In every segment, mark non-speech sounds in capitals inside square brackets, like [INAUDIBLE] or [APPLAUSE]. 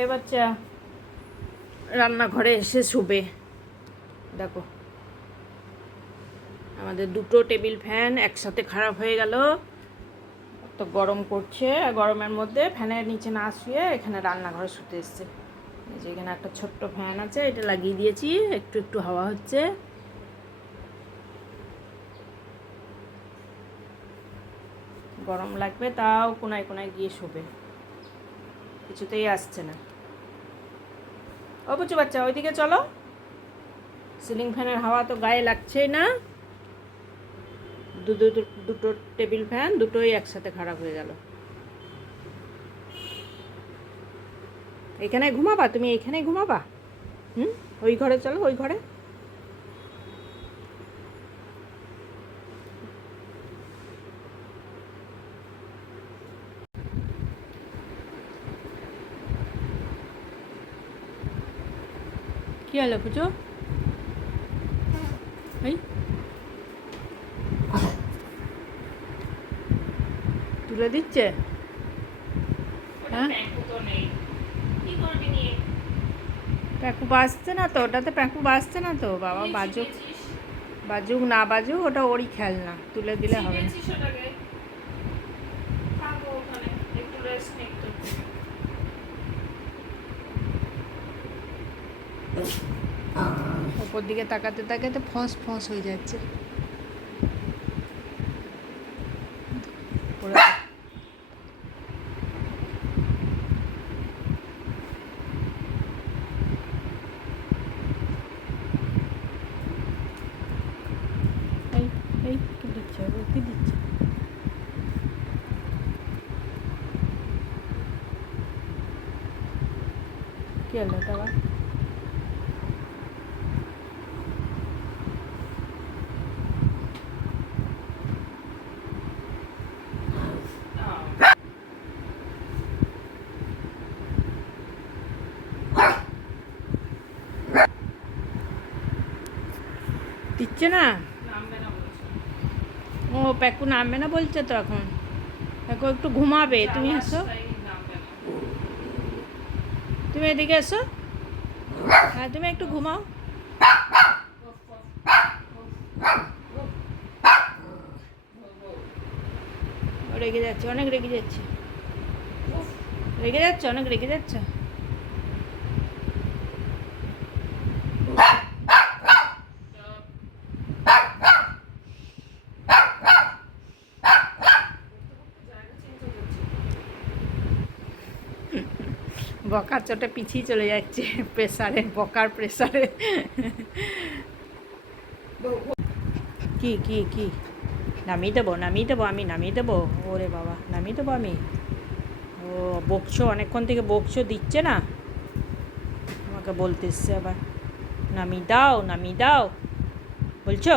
এ বাচ্চা, রান্নাঘরে এসে শুবে। দেখো, আমাদের দুটো টেবিল ফ্যান একসাথে খারাপ হয়ে গেল। তো গরম করছে, গরমের মধ্যে ফ্যানের নিচে না শুয়ে এখানে রান্নাঘরে শুতে এসছে। যে এখানে একটা ছোট্ট ফ্যান আছে, এটা লাগিয়ে দিয়েছি, একটু একটু হাওয়া হচ্ছে। গরম লাগবে, তাও কোনায় কোনায় গিয়ে শোবে। কিছুতেই আসছে না। বুঝু বাচ্চা ওইদিকে চলো। সিলিং ফ্যানের হাওয়া তো গায়ে লাগছেই না। দুটো দুটো টেবিল ফ্যান দুটোই একসাথে খারাপ হয়ে গেল। এখানে ঘুমাবা? তুমি এখানে ঘুমাবা? হুম? ওই ঘরে চলো, ওই ঘরে। কি হলো পুজো এই। তুলে দিচ্ছে? হ্যাঁ? প্যাকু বাজছে না তো ওটাতে প্যাকু বাজছে না তো? বাবা বাজুক। বাজুক না বাজুক ওটা ওরই খেলনা। তুলে দিলে হবে না। ওপর দিকে তাকাতে তাকাতে ফস ফস হয়ে যাচ্ছে। কি হলো বাবা দিচ্ছে না? ও, প্যাকু নামবে না বলছে তো এখন। প্যাকু একটু ঘুমাবে। তুমি এসো। তুমি এদিকে এসো। হ্যাঁ তুমি একটু ঘুমাও। রেগে যাচ্ছে, অনেক রেগে যাচ্ছে। রেগে যাচ্ছে, অনেক রেগে যাচ্ছে? বকার চোটে পিছিয়ে চলে যাচ্ছে প্রেসারে বকার প্রেসারে কি কি কি? নামিয়ে দেবো নামিয়ে দেবো আমি, নামিয়ে দেবো? ওরে বাবা, নামিয়ে দেবো আমি? ও, বকছো, অনেকক্ষণ থেকে বকছো, দিচ্ছে না? আমাকে বলতে এসছে আবার। নামিয়ে দাও নামিয়ে দাও। বলছো?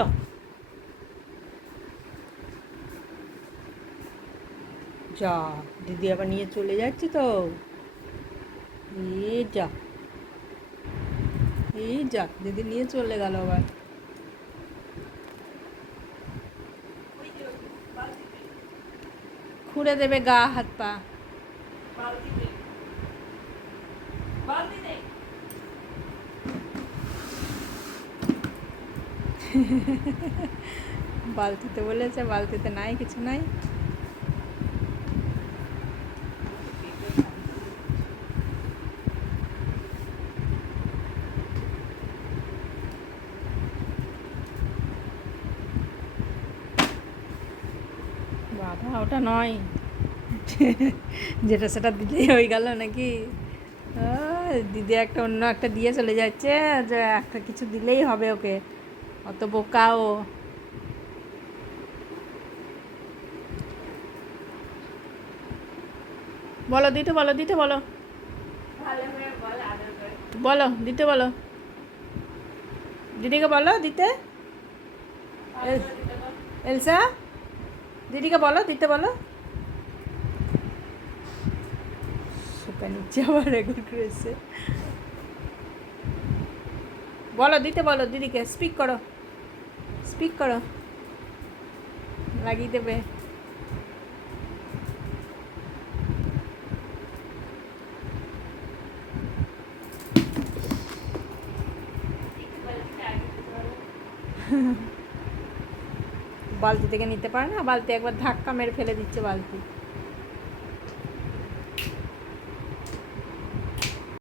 যা, দিদি আবার নিয়ে চলে যাচ্ছে তো। এই যা। এই যা, দিদি নিয়ে চলে গেল আবার। খুঁড়ে দেবে গা, হাত পা। বালতিতে বলেছে, বালতিতে নাই, কিছু নাই বাবা ওটা নয়। [LAUGHS] যেটা সেটা দিলেই হয়ে গেল নাকি? দিদি একটা অন্য একটা দিয়ে চলে যাচ্ছে যে একটা কিছু দিলেই হবে ওকে। অত বোকা ও বলো দিতে বলো দিতে বলো। বলো দিতে বলো। দিদিকে বলো দিতে। এল- এলসা? দিদিকে বলো, দিতে বলো। সুপে নিচ্ছে আবার রেগুল করেছে বলো, দিতে বলো দিদিকে স্পিক করো। স্পিক করো। লাগিয়ে দেবে। হ্যাঁ [LAUGHS] বালতি থেকে নিতে পারে না? বালতি একবার ধাক্কা মেরে ফেলে দিচ্ছে বালতি।